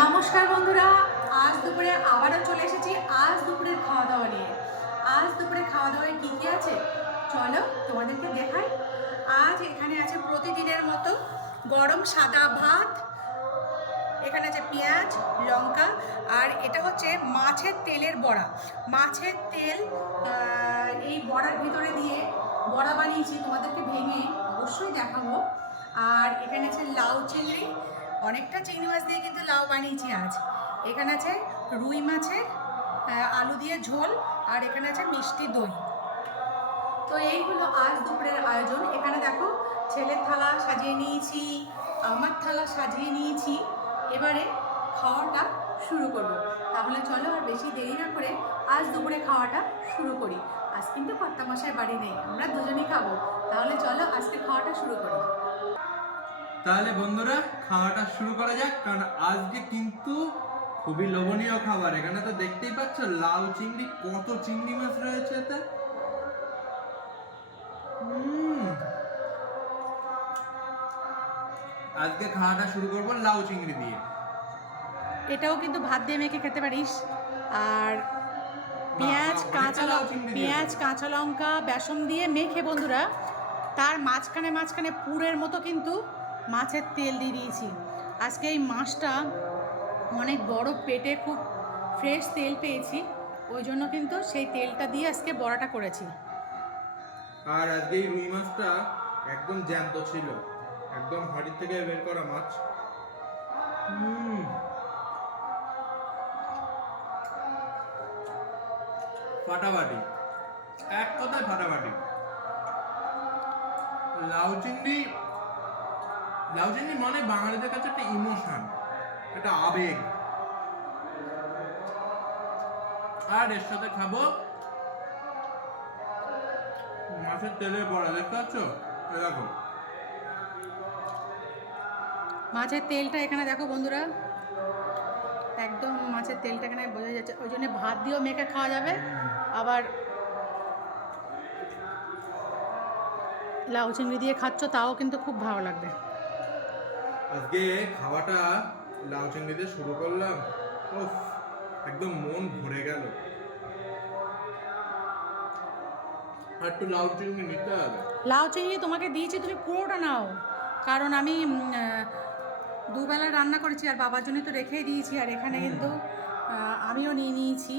নমস্কার বন্ধুরা, আজ দুপুরে আবারও চলে এসেছি আজ দুপুরের খাওয়া দাওয়া নিয়ে। আজ দুপুরে খাওয়া দাওয়ায় কী কী আছে চলো তোমাদেরকে দেখাই। আজ এখানে আছে প্রতিদিনের মতো গরম সাদা ভাত, এখানে আছে পেঁয়াজ লঙ্কা, আর এটা হচ্ছে মাছের তেলের বড়া। মাছের তেল এই বড়ার ভিতরে দিয়ে বড়া বানিয়েছি, তোমাদেরকে ভেঙে অবশ্যই দেখাবো। আর এখানে আছে লাউ চিংড়ি, অনেকটা চিংড়ি মাছ দিয়ে কিন্তু লাউ বানিয়েছি আজ। এখানে আছে রুই মাছের আলু দিয়ে ঝোল, আর এখানে আছে মিষ্টি দই। তো এই হলো আজ দুপুরের আয়োজন। এখানে দেখো ছেলের থালা সাজিয়ে নিয়েছি, আমার থালা সাজিয়ে নিয়েছি। এবারে খাওয়াটা শুরু করব। তাহলে চলো আর বেশি দেরি না করে আজ দুপুরে খাওয়াটা শুরু করি। আজ কিন্তু কর্তামশাই বাড়ি নেই, আমরা দুজনেই খাবো। তাহলে চলো আজকে খাওয়াটা শুরু করি। তাহলে বন্ধুরা খাওয়াটা শুরু করা যাক, কারণ আজকে কিন্তু খুবই লোভনীয় খাবার। এখানে তো দেখতেই পাচ্ছ লাউ চিংড়ি, কত চিংড়ি মাছ রয়েছে এতে। আজকে খাওয়াটা শুরু করবো লাউ চিংড়ি দিয়ে। এটাও কিন্তু ভাত দিয়ে মেখে খেতে পারিস। আর পেঁয়াজ কাঁচা লঙ্কা বেসন দিয়ে মেখে বন্ধুরা, তার মাঝখানে পুরের মতো কিন্তু মাছের তেল দিয়ে দিয়েছি। আজকে এই মাছটা অনেক বড়, পেটে খুব ফ্রেশ তেল পেয়েছি, ওই জন্য কিন্তু সেই তেলটা দিয়ে আজকে বড়াটা করেছি। আর আজকে এই রুই মাছটা একদম জ্যান্ত ছিল, একদম হাড়ি থেকে বের করা মাছ। ফাটাফাটি, এক কথায় ফাটাফাটি। লাউ চিংড়ি মানে বাঙালিদের কাছে একটা ইমোশন, একটা আবেগ। আর এর সাথে খাবো মাছের তেলের বড়া। দেখতে পাচ্ছ, দেখো মাছের তেলটা এখানে দেখো বন্ধুরা, একদম মাছের তেলটা এখানে বোঝা যাচ্ছে। ওই জন্য ভাত দিয়েও মেখে খাওয়া যাবে, আবার লাউ চিংড়ি দিয়ে খাচ্ছ তাও কিন্তু খুব ভালো লাগবে। আজকে খাওয়াটা লাউ চিংড়ি দিয়ে শুরু করলাম, উফ, একদম মন ভরে গেল। আর একটু লাউ চিংড়ি নিতে হবে। লাউ চিংড়ি তোমাকে দিয়েছি, তুমি পুরোটা নাও, কারণ আমি দুবেলা রান্না করেছি আর বাবার জন্য তো রেখেই দিয়েছি। আর এখানে কিন্তু আমিও নিয়ে নিয়েছি।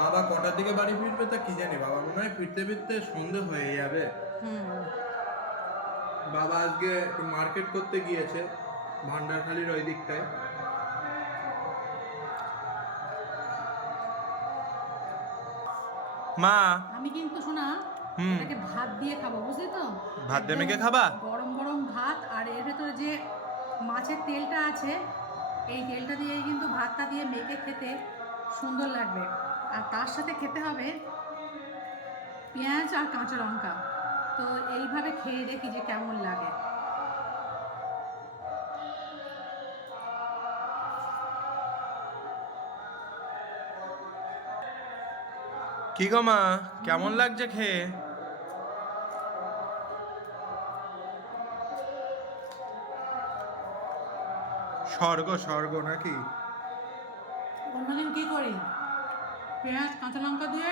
বাবা কটার দিকে বাড়ি ফিরবে তা কি জানি, বাবা মনে হয় ফিরতে ফিরতে সন্ধে হয়ে যাবে। বাবা আজকে একটু মার্কেট করতে গিয়েছে ভান্ডারখালির ওই দিকটায়। মা, আমি কিন্তু শোনা এটাকে ভাত দিয়ে খাবো, বুঝলি তো? ভাত দিয়ে মেখে খাবা? গরম গরম ভাত, আর এর ভেতরে যে মাছের তেলটা আছে, এই তেলটা দিয়ে কিন্তু ভাতটা দিয়ে মেখে খেতে সুন্দর লাগবে। আর তার সাথে খেতে হবে পেঁয়াজ আর কাঁচা লঙ্কা। তো এইভাবে খেয়ে দেখি যে কেমন লাগে। কি গো মা, কেমন লাগছে খেয়ে? স্বর্গ স্বর্গ নাকি? অন্যদিন কী করি, পেঁয়াজ কাঁচা লঙ্কা দিয়ে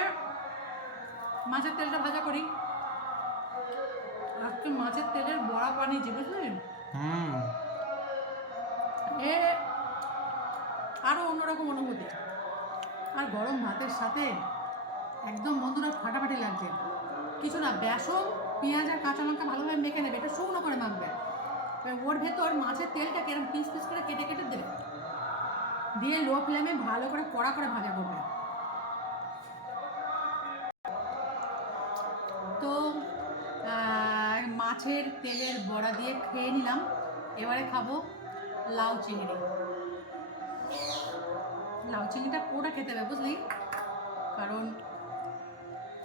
মাছের তেলটা ভাজা করি, আজকে মাছের তেলের বড়া বানিয়েছি, বুঝলি? এ আরও অন্যরকম অনুভূতি। আর গরম ভাতের সাথে একদম বন্ধুরা ফাটাফাটি লাগছে। কিছু না, বেসন পেঁয়াজ আর কাঁচা লঙ্কা ভালোভাবে মেখে নেবে, এটা শুকনো করে মাখবে। ওর ভেতর মাছের তেলটাকে এরকম পিস পিস করে কেটে কেটে দেবে, দিয়ে লো ফ্লেমে ভালো করে কড়া করে ভাজা করবে। তো মাছের তেলের বড়া দিয়ে খেয়ে নিলাম। এবারে খাবো লাউ চিংড়ি। লাউ চিংড়িটা পুরোটা খেতে হবে, বুঝলি? কারণ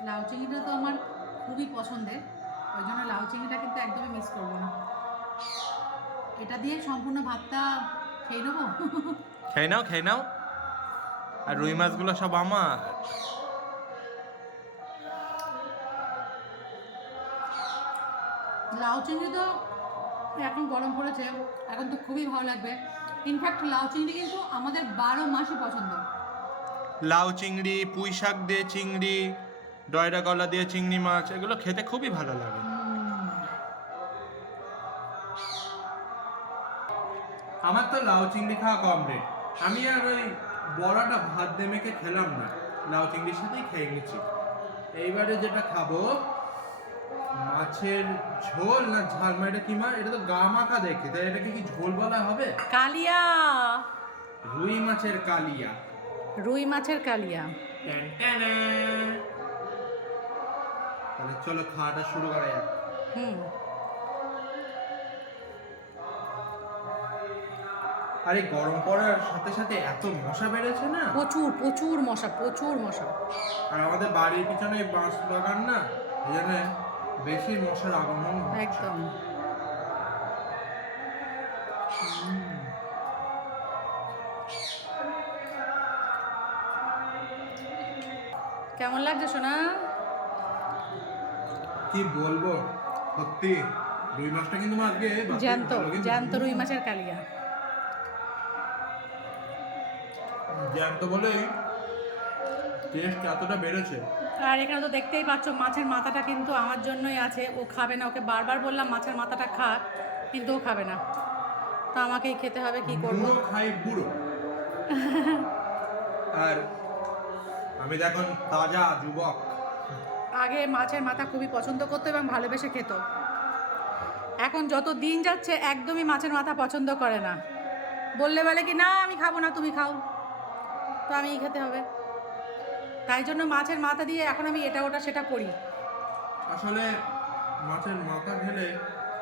লাউ চিংড়িটা তো আমার খুবই পছন্দের, ওই জন্য লাউ চিংড়িটা কিন্তু একদমই মিস করবো না। এটা দিয়ে সম্পূর্ণ ভাতটা খেয়ে নেবো। খেয়ে নাও, খেয়ে নাও। আর রুই মাছগুলো সব আমার। লাউ চিংড়ি তো এখন গরম পড়েছে, এখন তো খুবই ভালো লাগবে। ইনফ্যাক্ট লাউ চিংড়ি কিন্তু আমাদের 12 মাসই পছন্দ। লাউ চিংড়ি, পুঁই শাক দিয়ে চিংড়ি, ডয়রা গলা দিয়ে চিংড়ি মাছ, এগুলো খেতে খুবই ভালো লাগে। আমার তো লাউ চিংড়ি খাওয়া কমপ্লিট। আমি আর ওই বড়াটা ভাত দিয়ে মেখে খেলাম না, লাউ চিংড়ির সাথেই খেয়ে নিচ্ছি। এইবারে যেটা খাবো, মাছের ঝোল না ঝাল, এটা কি মাছ? এটা তো গা মাখা দেখে, তাই এটাকে কি ঝোল বলা হবে? কালিয়া, রুই মাছের কালিয়া। রুই মাছের কালিয়া। ট্যান ট্যানা। তাহলে চলো খাওয়াটা শুরু করা যাক। হুম। আরে গরম পড়ার সাথে সাথে এত মশা বেড়েছে না, প্রচুর প্রচুর মশা, প্রচুর মশা। আর আমাদের বাড়ির পিছনে বাঁশ বাগান না, এই জন্য বেশি মশার আগমন হচ্ছে। একদম। কেমন লাগছে সোনা? কি বলবো, সত্যি রুই মাছটা কিন্তু আজকে জ্যান্ত, জ্যান্ত রুই মাছের কালিয়া। জ্যান্ত বলেই টেস্ট এতটা বেড়েছে। আর এখানে তো দেখতেই পাচ্ছ মাছের মাথাটা কিন্তু আমার জন্যই আছে। ও খাবে না, ওকে বারবার বললাম মাছের মাথাটা খা, কিন্তু ও খাবে না। তো আমাকেই খেতে হবে, কি করবো। বুড়ো খাই বুড়ো। আর আমি তো এখন তাজা যুবক। আগে মাছের মাথা খুবই পছন্দ করতো এবং ভালোবেসে খেত। এখন যত দিন যাচ্ছে একদমই মাছের মাথা পছন্দ করে না। বললে বলে কি না আমি খাবো না, তুমি খাও। তো আমিই খেতে হবে। তাই জন্য মাছের মাথা দিয়ে এখন আমি এটা ওটা সেটা করি। আসলে মাছের মাথা খেলে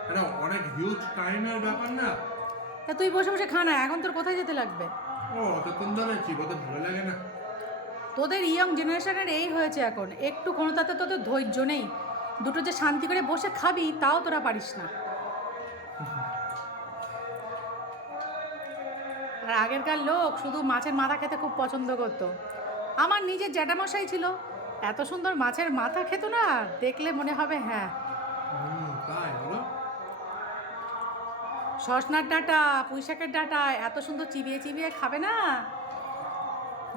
এটা অনেক হিউজ টাইমের ব্যাপার না। তা তুই বসে বসে খা না, এখন তোর কোথায় যেতে লাগবে? ও অতক্ষণ ধরে চিবোতে ভালো লাগে না। তোদের ইয়ং জেনারেশনের এই হয়েছে এখন, একটু কোনোটাতে তোদের ধৈর্য নেই। দুটো যে শান্তি করে বসে খাবি তাও তোরা পারিস না। আর আগেরকার লোক শুধু মাছের মাথা খেতে খুব পছন্দ করতো। আমার নিজের জ্যাঠামশাই ছিল, এত সুন্দর মাছের মাথা খেত না, দেখলে মনে হবে হ্যাঁ। তাই হলো। সজনার ডাঁটা, পুঁই শাকের ডাঁটা এত সুন্দর চিবিয়ে চিবিয়ে খাবে না,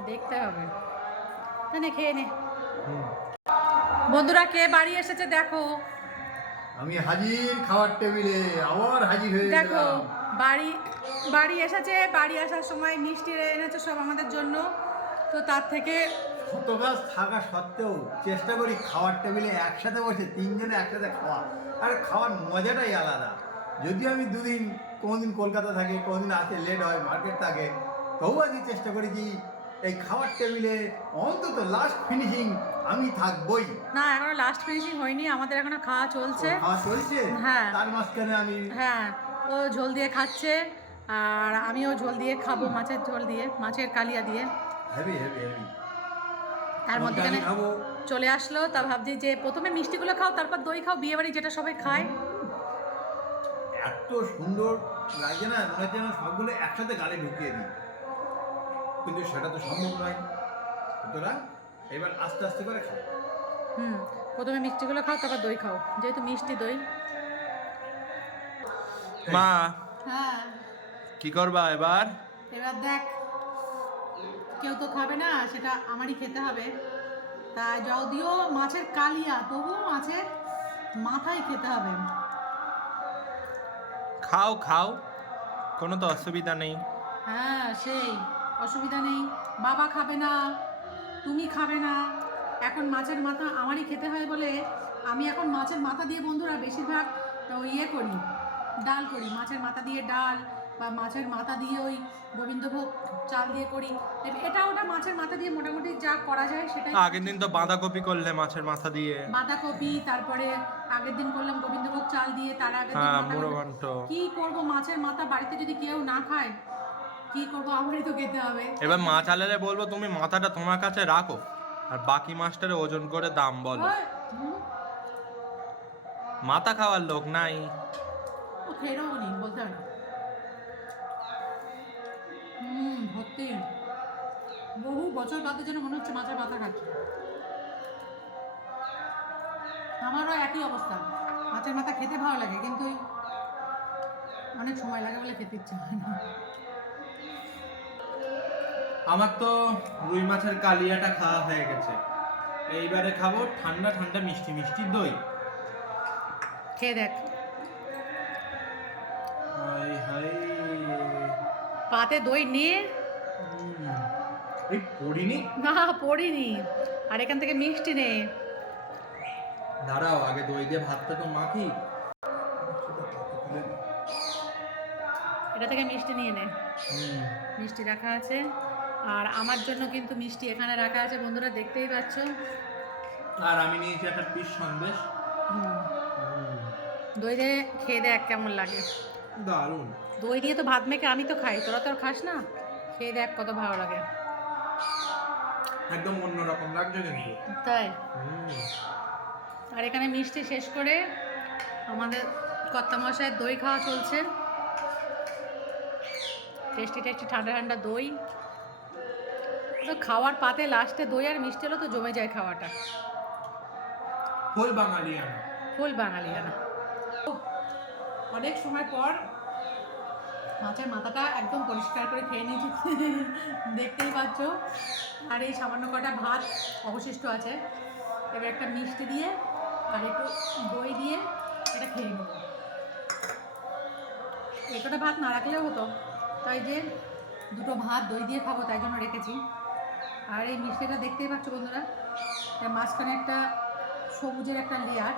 দেখতে হবে। নে খেয়ে নে। বন্ধুরা কে বাড়ি এসেছে দেখো। আমি হাজির খাওয়ার টেবিলে, আবার হাজির হয়ে দেখো গেলাম। বাড়ি বাড়ি এসেছে, বাড়ি আসার সময় মিষ্টি এনেছে সব আমাদের জন্য। তো তার থেকে শত গাছ থাকা সত্ত্বেও চেষ্টা করি খাওয়ার টেবিলে একসাথে বসে তিনজনে একসাথে খাওয়া, আর খাওয়ার মজাটাই আলাদা। যদিও আমি দুদিন, কোনোদিন কলকাতা থাকি, কোনোদিন আসতে লেট হয়, মার্কেট থাকে, তবু আমি চেষ্টা করি যে এই খাওয়ার টেবিলে অন্তত লাস্ট ফিনিশিং আমি থাকবই। না, এখনো লাস্ট ফিনিশিং হয়নি, আমাদের এখনো খাওয়া চলছে। খাওয়া চলছে, হ্যাঁ। তার মাঝখানে আমি হ্যাঁ, ও ঝোল দিয়ে খাচ্ছে আর আমিও ঝোল দিয়ে খাবো, মাছের ঝোল দিয়ে, মাছের কালিয়া দিয়ে। হেভি হেভি হেভি তার মধ্যেখানে খাবো। চলে আসলো, তা ভাবছি যে প্রথমে মিষ্টিগুলো খাও তারপর দই খাও, বিয়ে বাড়ি যেটা সবাই খায়। এত সুন্দর লাগে না, মনে হচ্ছে যেন সবগুলো একসাথে গালে ঢুকিয়ে দিই, কিন্তু সেটা তো সম্ভব নয়। সুতরাং এবার আস্তে আস্তে করে খাও। প্রথমে মিষ্টিগুলো খাও তারপর দই খাও, যেহেতু মিষ্টি দই। মা হ্যাঁ, কি করবা এবার? এবার দেখ, কেউ তো খাবে না, সেটা আমারই খেতে হবে। তাই যদিও মাছের কালিয়া, তবুও মাছের মাথায় খেতে হবে। খাও খাও, কোনো তো অসুবিধা নেই। হ্যাঁ সেই, অসুবিধা নেই। বাবা খাবে না, তুমি খাবে না, এখন মাছের মাথা আমারই খেতে হয় বলে আমি এখন মাছের মাথা দিয়ে বন্ধুরা বেশিরভাগ ইয়ে করি, ডাল করি। মাছের মাথা দিয়ে ডাল বা মাছের মাথা দিয়ে ওই গোবিন্দভোগ চাল দিয়ে করি। এটা ওটা মাছের মাথা দিয়ে মোটামুটি যা করা যায় সেটাই। আগের দিন তো বাঁধাকপি করলে মাছের মাথা দিয়ে। বাঁধাকপি, তারপরে আগের দিন করলাম গোবিন্দভোগ চাল দিয়ে, তার আগের দিন হ্যাঁ, বাঁধাকপি। মুড়ো ঘন্ট। কি করব, মাছের মাথা বাড়িতে যদি কেউ না খায় কি করব, আমারই তো খেতে হবে। এবার মাছ আলারে বলবো তুমি মাথাটা তোমার কাছে রাখো, আর বাকি মাছটারে ওজন করে দাম বলো। ওই, মাথা খাওয়ার লোক নাই। ও খেয়েও নি, বলতে হবে না। ভর্তি, বহু বছর বাদে যেন মনে হচ্ছে মাছের মাথা খাচ্ছে। আমারও একই অবস্থা, মাছের মাথা খেতে ভালো লাগে, কিন্তু অনেক সময় লাগে বলে খেতে ইচ্ছে হয় না। আমার তো রুই মাছের কালিয়াটা খাওয়া হয়ে গেছে, এইবারে খাবো ঠান্ডা ঠান্ডা মিষ্টি মিষ্টি দই। খেয়ে দেখ, হাই হাই, পাতে দই নিয়ে। এই পড়িনি, না পড়িনি, আর এখান থেকে মিষ্টি নে। দাঁড়াও আগে দই দিয়ে ভাতটা তো মাখি। এটা থেকে মিষ্টি নিয়ে নে, হুম, মিষ্টি রাখা আছে। আর আমার জন্য কিন্তু মিষ্টি এখানে রাখা আছে বন্ধুরা, দেখতেই পাচ্ছ। আর আমি নিয়েছি একটা পিস সন্দেশ। দই দিয়ে খেয়ে দেখ কেমন লাগে। দারুণ। দই দিয়ে তো ভাত মেখে আমি তো খাই, তোরা তো আর খাস না। খেয়ে দেখ কত ভালো লাগে। একদম অন্যরকম লাগছে কিন্তু। তাই। হুম। আর এখানে মিষ্টি শেষ করে আমাদের কর্তামশায়ের দই খাওয়া চলছে। টেস্টি টেস্টি ঠান্ডা ঠান্ডা দই। তো খাওয়ার পাতে লাস্টে দই আর মিষ্টি হলো তো জমে যায় খাওয়াটা। ফুল বাঙালিয়ানা। ফুল বাঙালিয়ানা। অনেক সময় পর মাছের মাথাটা একদম পরিষ্কার করে খেয়ে নিয়েছি, দেখতেই পাচ্ছ। আর এই সামান্য কটা ভাত অবশিষ্ট আছে, এবার একটা মিষ্টি দিয়ে আর একটু দই দিয়ে এটা খেয়ে নেব। এই কটা ভাত না রাখলেও হতো, তাই যে দুটো ভাত দই দিয়ে খাবো তাই জন্য রেখেছি। আর এই মিষ্টিটা দেখতেই পাচ্ছ বন্ধুরা, এর মাঝখানে একটা সবুজের একটা লেয়ার।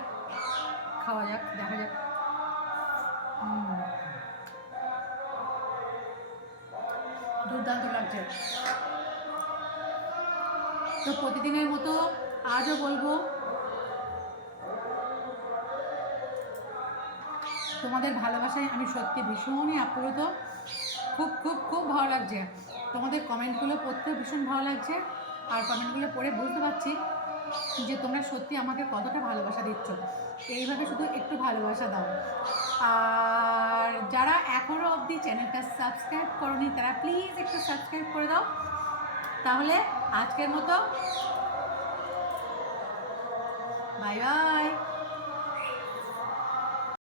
খাওয়া যাক, দেখা যাক। দুর্দান্ত লাগছে। তো প্রতিদিনের মতো আজও বলবো, তোমাদের ভালোবাসায় আমি সত্যি ভীষণই আপ্লুত। খুব খুব খুব ভালো লাগছে, তোমাদের কমেন্টগুলো পড়তেও ভীষণ ভালো লাগছে। আর কমেন্টগুলো পড়ে বুঝতে পারছি যে তোমরা সত্যি আমাকে কতটা ভালোবাসা দিচ্ছ। এইভাবে শুধু একটু ভালোবাসা দাও। আর যারা এখনও অবধি চ্যানেলটা সাবস্ক্রাইব করোনি তারা প্লিজ একটু সাবস্ক্রাইব করে দাও। তাহলে আজকের মতো বাই বাই।